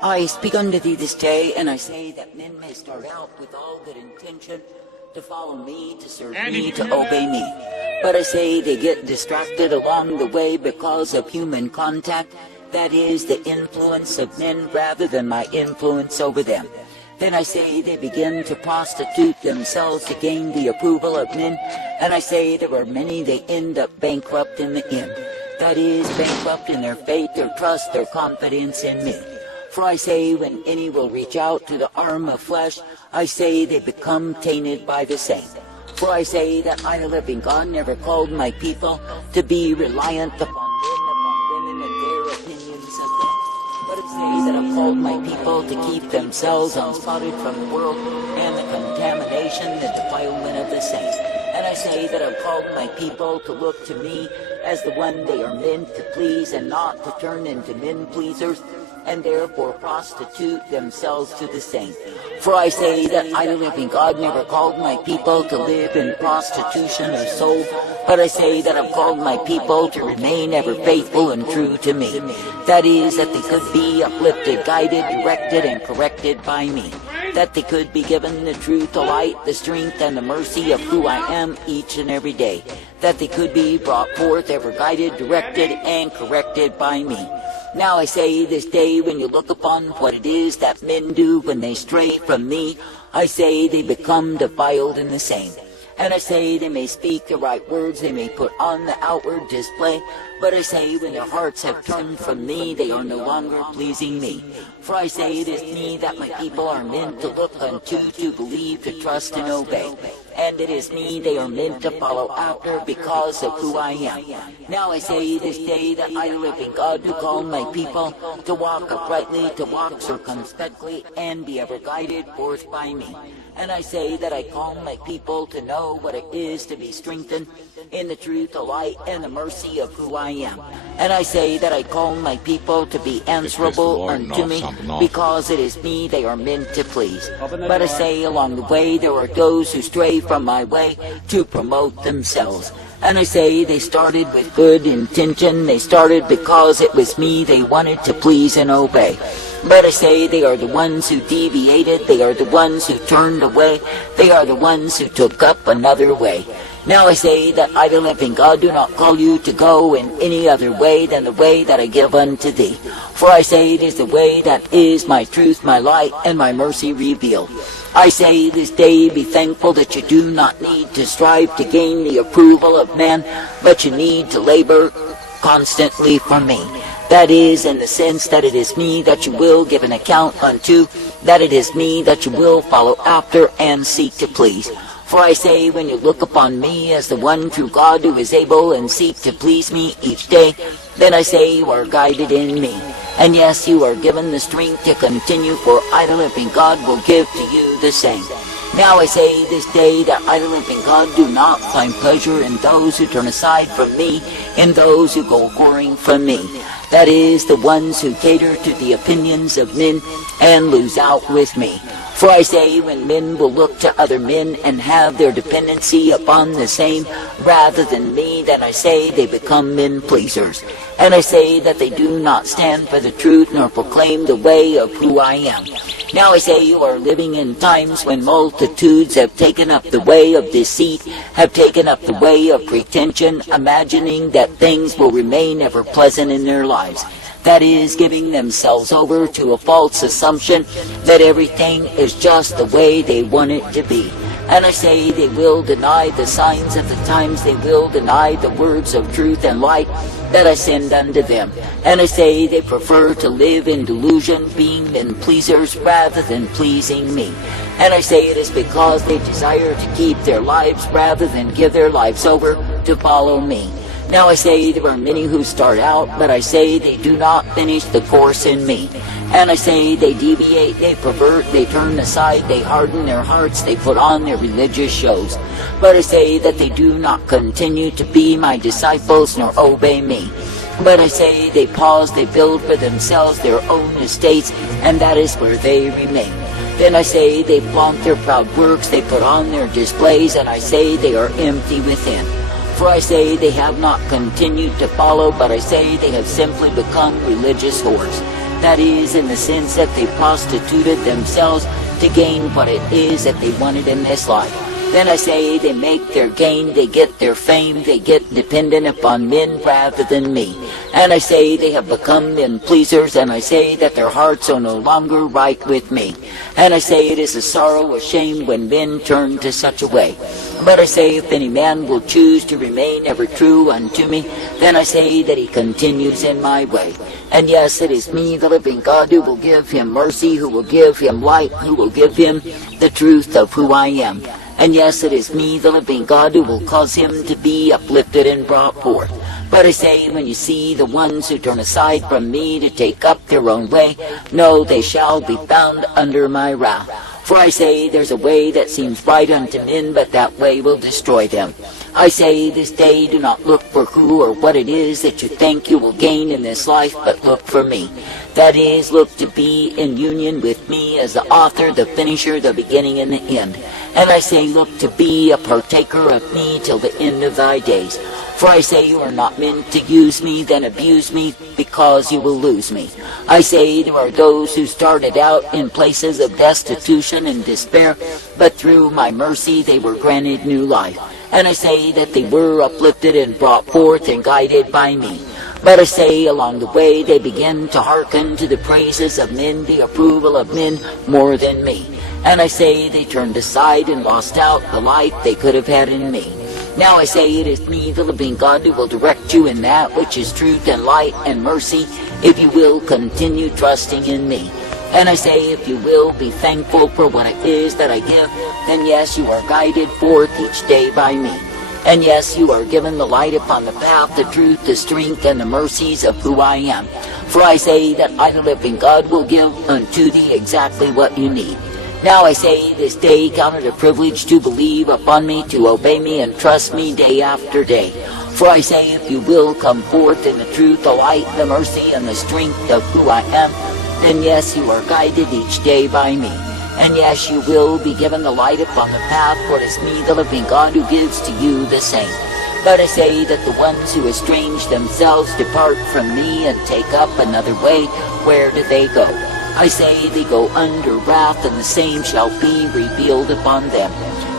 I speak unto thee this day, and I say that men may start out with all good intention to follow me, to serve me, to obey me. But I say they get distracted along the way because of human contact, that is, the influence of men rather than my influence over them. Then I say they begin to prostitute themselves to gain the approval of men, and I say there are many they end up bankrupt in the end. That is, bankrupt in their faith, their trust, their confidence in me. For I say when any will reach out to the arm of flesh, I say they become tainted by the same. For I say that I, the living God, never called my people to be reliant upon women and their opinions of them. But I say that I've called my people to keep themselves unspotted from the world and the contamination, the defilement of the same. And I say that I've called my people to look to me as the one they are meant to please, and not to turn into men pleasers, and therefore prostitute themselves to the same. For I say that I, the living God, never called my people to live in prostitution or soul, but I say that I've called my people to remain ever faithful and true to me. That is, that they could be uplifted, guided, directed, and corrected by me. That they could be given the truth, the light, the strength, and the mercy of who I am each and every day. That they could be brought forth, ever guided, directed, and corrected by me. Now I say this day, when you look upon what it is that men do when they stray from me, I say they become defiled in the same. And I say they may speak the right words, they may put on the outward display, but I say when their hearts have turned from me, they are no longer pleasing me. For I say it is me that my people are meant to look unto, to believe, to trust, and obey. And it is me they are meant to follow after because of who I am. Now I say this day that I, the living God, do call my people to walk uprightly, to walk circumspectly, and be ever guided forth by me. And I say that I call my people to know what it is to be strengthened in the truth, the light, and the mercy of who I am. And I say that I call my people to be answerable unto me, because it is me they are meant to please. But I say along the way there are those who stray from my way to promote themselves. And I say they started with good intention, they started because it was me they wanted to please and obey. But I say they are the ones who deviated, they are the ones who turned away, they are the ones who took up another way. Now I say that I, the living God, do not call you to go in any other way than the way that I give unto thee. For I say it is the way that is my truth, my light, and my mercy revealed. I say this day be thankful that you do not need to strive to gain the approval of man, but you need to labor constantly for me. That is, in the sense that it is me that you will give an account unto, that it is me that you will follow after and seek to please. For I say, when you look upon me as the one true God who is able and seek to please me each day, then I say you are guided in me. And yes, you are given the strength to continue, for I, the living God, will give to you the same. Now I say this day that I, the living God, do not find pleasure in those who turn aside from me, in those who go whoring from me. That is, the ones who cater to the opinions of men and lose out with me. For I say when men will look to other men and have their dependency upon the same rather than me, then I say they become men pleasers. And I say that they do not stand for the truth nor proclaim the way of who I am. Now I say you are living in times when multitudes have taken up the way of deceit, have taken up the way of pretension, imagining that things will remain ever pleasant in their lives. That is, giving themselves over to a false assumption that everything is just the way they want it to be. And I say they will deny the signs of the times, they will deny the words of truth and light that I send unto them. And I say they prefer to live in delusion, being men pleasers rather than pleasing me. And I say it is because they desire to keep their lives rather than give their lives over to follow me. Now I say there are many who start out, but I say they do not finish the course in me. And I say they deviate, they pervert, they turn aside, they harden their hearts, they put on their religious shows. But I say that they do not continue to be my disciples nor obey me. But I say they pause, they build for themselves their own estates, and that is where they remain. Then I say they flaunt their proud works, they put on their displays, and I say they are empty within. For I say they have not continued to follow, but I say they have simply become religious whores. That is, in the sense that they prostituted themselves to gain what it is that they wanted in this life. Then I say they make their gain, they get their fame, they get dependent upon men rather than me. And I say they have become men pleasers, and I say that their hearts are no longer right with me. And I say it is a sorrow, a shame when men turn to such a way. But I say if any man will choose to remain ever true unto me, then I say that he continues in my way. And yes, it is me, the living God, who will give him mercy, who will give him light, who will give him the truth of who I am. And yes, it is me, the living God, who will cause him to be uplifted and brought forth. But I say, when you see the ones who turn aside from me to take up their own way, no, they shall be found under my wrath. For I say, there's a way that seems right unto men, but that way will destroy them. I say, this day do not look for who or what it is that you think you will gain in this life, but look for me. That is, look to be in union with me as the author, the finisher, the beginning, and the end. And I say, look to be a partaker of me till the end of thy days. For I say, you are not meant to use me, then abuse me, because you will lose me. I say, there are those who started out in places of destitution and despair, but through my mercy they were granted new life. And I say that they were uplifted and brought forth and guided by me. But I say, along the way they begin to hearken to the praises of men, the approval of men, more than me. And I say they turned aside and lost out the life they could have had in me. Now I say it is me, the living God, who will direct you in that which is truth and light and mercy, if you will continue trusting in me. And I say, if you will be thankful for what it is that I give, then yes, you are guided forth each day by me. And yes, you are given the light upon the path, the truth, the strength, and the mercies of who I am. For I say that I, the living God, will give unto thee exactly what you need. Now I say, this day count it a privilege to believe upon me, to obey me, and trust me day after day. For I say, if you will come forth in the truth, the light, the mercy, and the strength of who I am, then yes, you are guided each day by me. And yes, you will be given the light upon the path, for it is me, the living God, who gives to you the same. But I say that the ones who estrange themselves depart from me and take up another way. Where do they go? I say they go under wrath, and the same shall be revealed upon them.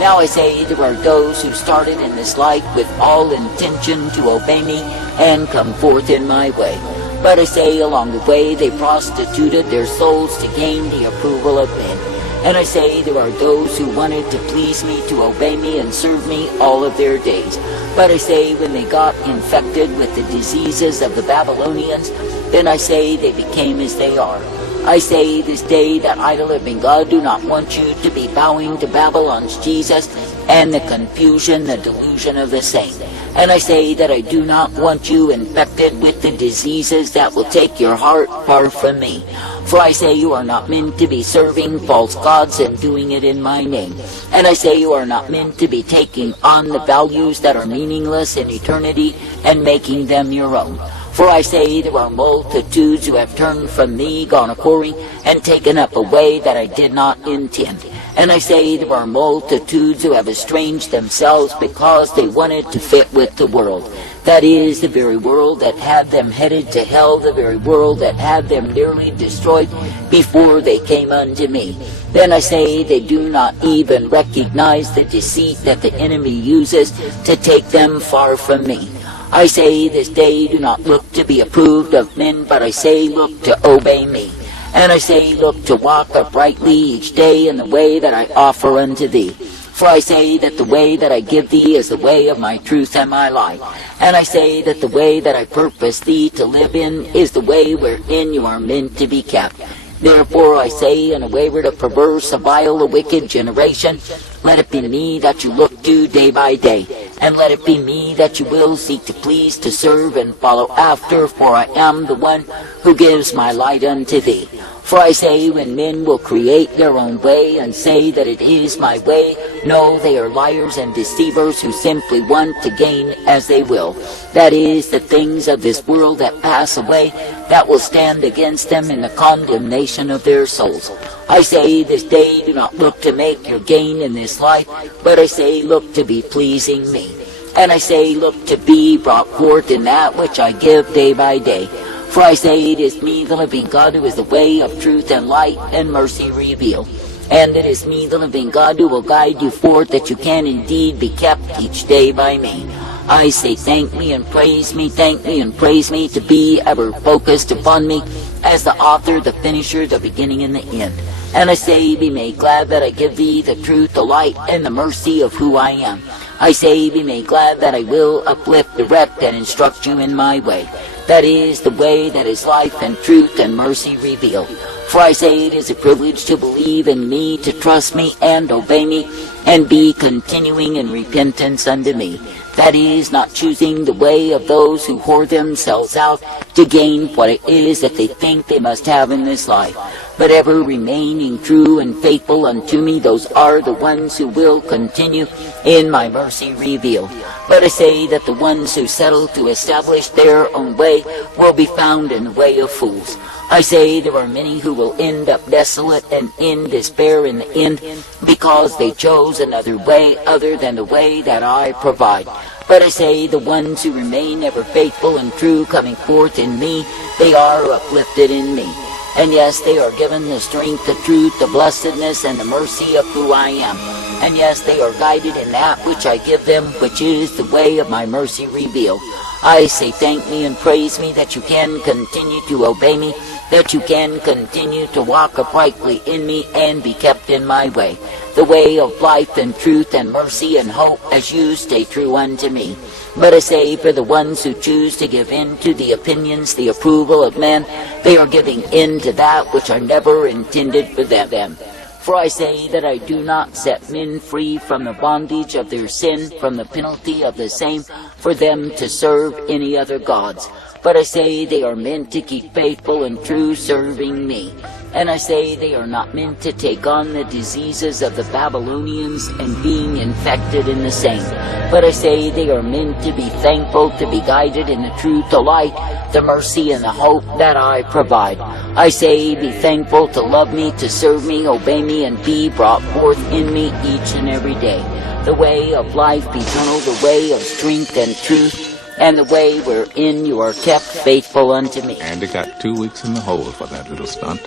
Now I say there are those who started in this life with all intention to obey me and come forth in my way. But I say along the way they prostituted their souls to gain the approval of men. And I say there are those who wanted to please me, to obey me, and serve me all of their days. But I say when they got infected with the diseases of the Babylonians, then I say they became as they are. I say this day that I, the living God, do not want you to be bowing to Babylon's Jesus and the confusion, the delusion of the saint. And I say that I do not want you infected with the diseases that will take your heart far from me. For I say you are not meant to be serving false gods and doing it in my name. And I say you are not meant to be taking on the values that are meaningless in eternity and making them your own. For I say there are multitudes who have turned from me, gone a-whoring, and taken up a way that I did not intend. And I say there are multitudes who have estranged themselves because they wanted to fit with the world. That is, the very world that had them headed to hell, the very world that had them nearly destroyed before they came unto me. Then I say they do not even recognize the deceit that the enemy uses to take them far from me. I say this day do not look to be approved of men, but I say look to obey me. And I say look to walk uprightly each day in the way that I offer unto thee. For I say that the way that I give thee is the way of my truth and my life. And I say that the way that I purpose thee to live in is the way wherein you are meant to be kept. Therefore I say, in a wayward, a perverse, a vile, a wicked generation, let it be me that you look to day by day, and let it be me that you will seek to please, to serve, and follow after, for I am the one who gives my light unto thee. For I say, when men will create their own way and say that it is my way, no, they are liars and deceivers who simply want to gain as they will. That is, the things of this world that pass away, that will stand against them in the condemnation of their souls. I say this day do not look to make your gain in this life, but I say look to be pleasing me. And I say look to be brought forth in that which I give day by day. For I say it is me, the living God, who is the way of truth and light and mercy revealed. And it is me, the living God, who will guide you forth, that you can indeed be kept each day by me. I say thank me and praise me, thank me and praise me, to be ever focused upon me as the author, the finisher, the beginning and the end. And I say, be made glad that I give thee the truth, the light, and the mercy of who I am. I say, be made glad that I will uplift, direct, and instruct you in my way. That is the way that is life and truth and mercy revealed. For I say it is a privilege to believe in me, to trust me and obey me, and be continuing in repentance unto me. That is, not choosing the way of those who whore themselves out to gain what it is that they think they must have in this life, but ever remaining true and faithful unto me. Those are the ones who will continue in my mercy revealed. But I say that the ones who settle to establish their own way will be found in the way of fools. I say there are many who will end up desolate and in despair in the end, because they chose another way other than the way that I provide. But I say the ones who remain ever faithful and true, coming forth in me, they are uplifted in me. And yes, they are given the strength, the truth, the blessedness, and the mercy of who I am. And yes, they are guided in that which I give them, which is the way of my mercy revealed. I say thank me and praise me that you can continue to obey me, that you can continue to walk uprightly in me and be kept in my way, the way of life and truth and mercy and hope, as you stay true unto me. But I say, for the ones who choose to give in to the opinions, the approval of men, they are giving in to that which are never intended for them. For I say that I do not set men free from the bondage of their sin, from the penalty of the same, for them to serve any other gods. But I say they are meant to keep faithful and true, serving me. And I say they are not meant to take on the diseases of the Babylonians and being infected in the same. But I say they are meant to be thankful, to be guided in the truth, the light, the mercy, and the hope that I provide. I say be thankful to love me, to serve me, obey me, and be brought forth in me each and every day. The way of life eternal, the way of strength and truth, and the way wherein you are kept faithful unto me. Andy got 2 weeks in the hole for that little stunt.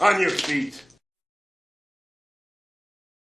On your feet.